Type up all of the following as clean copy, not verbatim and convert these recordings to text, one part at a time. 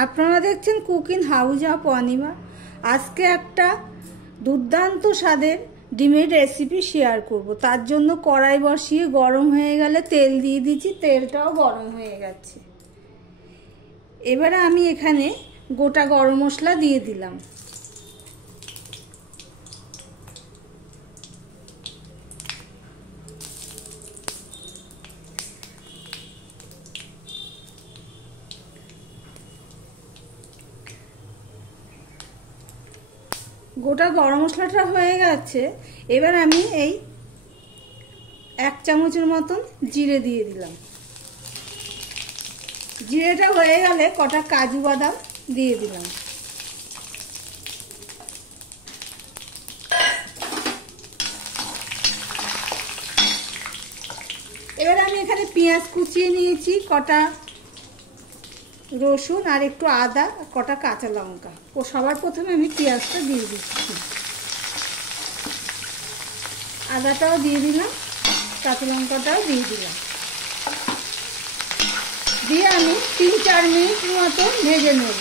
আপনারা দেখছেন cooking house of Anima. আজকে একটা দুর্দান্ত স্বাদের ডিমের রেসিপি শেয়ার করব। তার জন্য কড়াই বসিয়ে গরম হয়ে গেলে তেল দিয়ে দিচ্ছি। তেলটাও গরম হয়ে গেছে। এবারে আমি এখানে গোটা গরম মশলা দিয়ে দিলাম। গোটা গরম মশলাটা হয়ে গেছে। এবার আমি এই 1 চামচের মতন জিরে দিয়ে দিলাম। জিরেটা হয়ে গেলে কটা কাজু বাদাম দিয়ে দিলাম। এবার আমি এখানে পেঁয়াজ কুচিয়ে নিয়েছি, কটা রসুন আর একটু আদা, কটা কাঁচা লঙ্কা। সবার প্রথমে আমি পেঁয়াজটা দিয়ে দিচ্ছি। আদাটাও দিয়ে দিলাম, কাঁচা লঙ্কাটাও দিয়ে দিলাম। দিয়ে আমি 3-4 মিনিট মতো ভেজে নেব।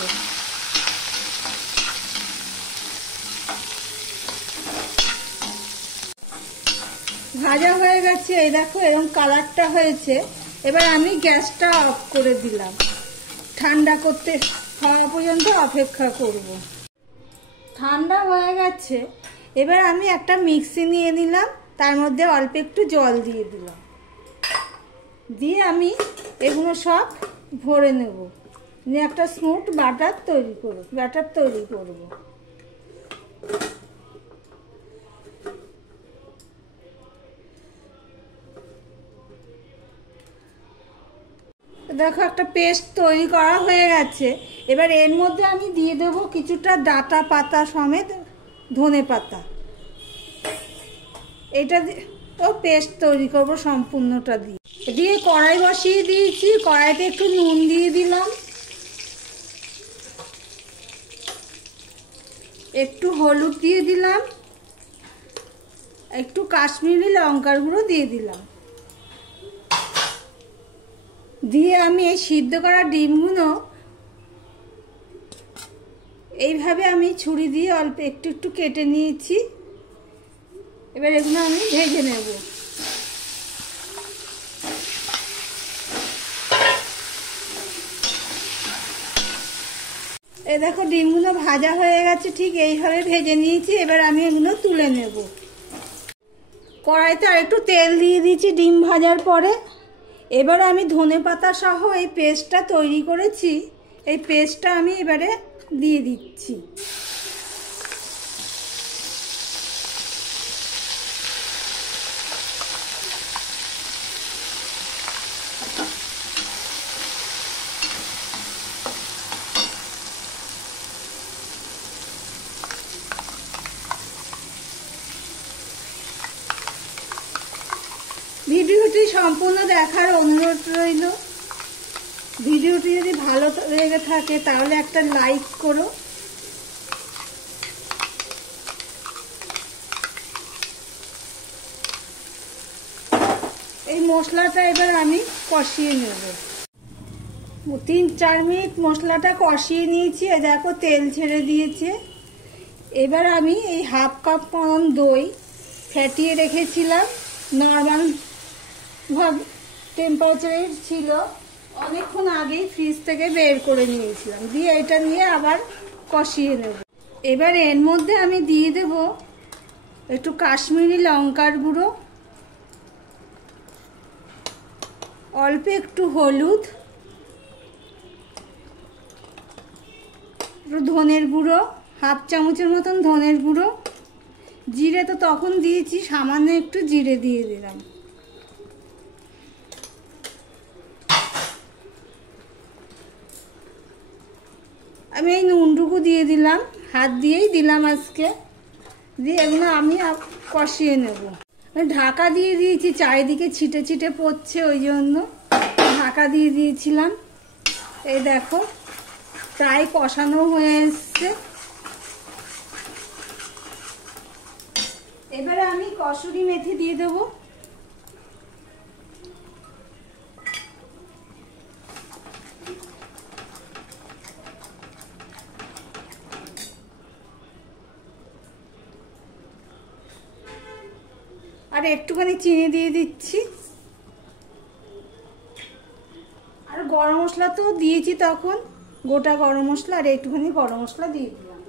ভাজা হয়ে গেছে, এই দেখো এরকম কালারটা হয়েছে। এবার আমি গ্যাসটা অফ করে দিলাম। ঠান্ডা করতে হওয়া পর্যন্ত অপেক্ষা করব। ঠান্ডা হয়ে গেছে। এবার আমি একটা মিক্সি নিয়ে নিলাম, তার মধ্যে অল্প একটু জল দিয়ে দিলাম। দিয়ে আমি এগুলো সব ভরে নেব, নিয়ে একটা স্মুথ ব্যাটার তৈরি করব। দেখো একটা পেস্ট তৈরি করা হয়ে গেছে। এবার এর মধ্যে আমি দিয়ে দেব কিছুটা ডাঁটা পাতা সমেত ধনে পাতা। এটা তো পেস্ট তৈরি করব সম্পূর্ণটা দিয়ে কড়াই বসিয়ে দিয়েছি। কড়াইতে একটু নুন দিয়ে দিলাম, একটু হলুদ দিয়ে দিলাম, একটু কাশ্মীরি লঙ্কার গুঁড়ো দিয়ে দিলাম। দিয়ে আমি এই সিদ্ধ করা ডিমগুলো এইভাবে আমি ছুরি দিয়ে অল্প একটু একটু কেটে নিয়েছি। এবার এগুলো আমি ভেজে নেব। এই দেখো ডিমগুলো ভাজা হয়ে গেছে, ঠিক এইভাবে ভেজে নিয়েছি। এবার আমি এগুলো তুলে নেব। কড়াইতে আর একটু তেল দিয়ে দিয়েছি ডিম ভাজার পরে। এবার আমি ধনেপাতা সহ এই পেস্টটা তৈরি করেছি, এই পেস্টটা আমি এবারে দিয়ে দিচ্ছি। ভিডিওটি সম্পূর্ণ দেখার অনুরোধ রইল। ভিডিওটি যদি ভালো লেগে থাকে তাহলে একটা লাইক করো। এই মশলাটা এবার আমি কষিয়ে নেব। 3-4 মিনিট মশলাটা কষিয়ে নিয়েছি। দেখো তেল ছেড়ে দিয়েছে। এবার আমি এই 1/2 কাপ দই ফেটিয়ে রেখেছিলাম, নর্মাল টেম্পারেচারে ছিল, অনেকক্ষণ আগেই ফ্রিজ থেকে বের করে নিয়েছিলাম। দিয়ে এটা নিয়ে আবার কষিয়ে নেব। এবার এর মধ্যে আমি দিয়ে দেব একটু কাশ্মীরি লঙ্কার গুঁড়ো, অল্প একটু হলুদ, একটু ধনের গুঁড়ো, 1/2 চামচের মতন ধনের গুঁড়ো। জিরে তো তখন দিয়েছি, সামান্য একটু জিরে দিয়ে দিলাম। আমি এই নুনটুকু দিয়ে দিলাম, হাত দিয়েই দিলাম আজকে। দিয়ে এগুলো আমি কষিয়ে নেব। ঢাকা দিয়ে দিয়েছি, চারিদিকে ছিটে ছিটে পড়ছে, ওই জন্য ঢাকা দিয়ে দিয়েছিলাম। এই দেখো প্রায় কষানো হয়ে এসছে। এবারে আমি কসুরি মেথি দিয়ে দেবো। আর একটুখানি চিনি দিয়ে দিচ্ছি। আর গরম মশলা তো দিয়েছি তখন, গোটা গরম মশলা, আর একটুখানি গরম মশলা দিয়ে দিলাম।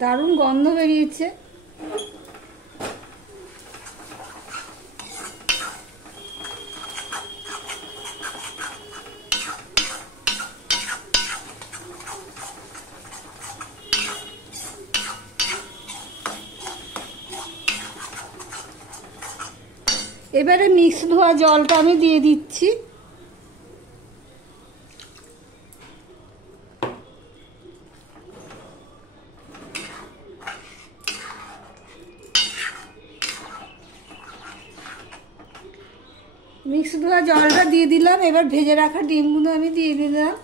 দারুণ গন্ধ বেরিয়েছে। এবারে মিক্স ধোয়া জলটা আমি দিয়ে দিচ্ছি। মিক্স ধোয়া জলটা দিয়ে দিলাম। এবার ভেজে রাখা ডিমগুলো আমি দিয়ে দিলাম।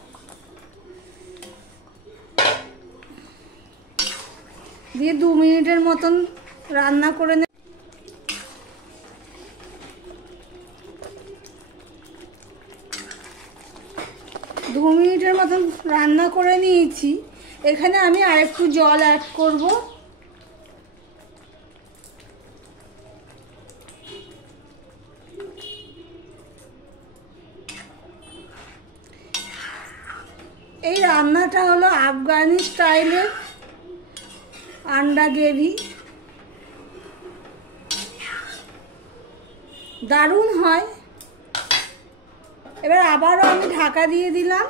দিয়ে 2 মিনিটের মতন রান্না করে 2 মিনিটের মতন রান্না করে নিয়েছি। এখানে আমি আরেকটু জল অ্যাড করব। এই রান্নাটা হলো আফগানি স্টাইলের আন্ডা গ্রেভি, দারুণ হয়। এবার আবারও আমি ঢাকা দিয়ে দিলাম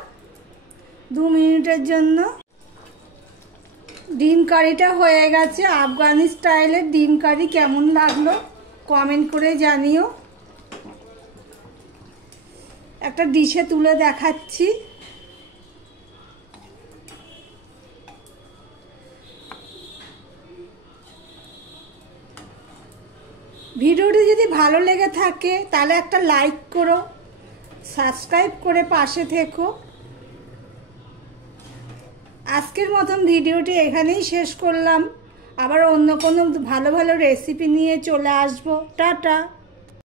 2 মিনিটের জন্য। ডিম কারিটা হয়ে গেছে। আফগানি স্টাইলের ডিম কারি কেমন লাগলো কমেন্ট করে জানিও। একটা ডিশে তুলে দেখাচ্ছি। ভিডিওটি যদি ভালো লেগে থাকে তাহলে একটা লাইক করো, সাবস্ক্রাইব করে পাশে থেকো। আজকের মতন ভিডিওটি এখানেই শেষ করলাম। আবার অন্য কোনো ভালো ভালো রেসিপি নিয়ে চলে আসবো। টাটা।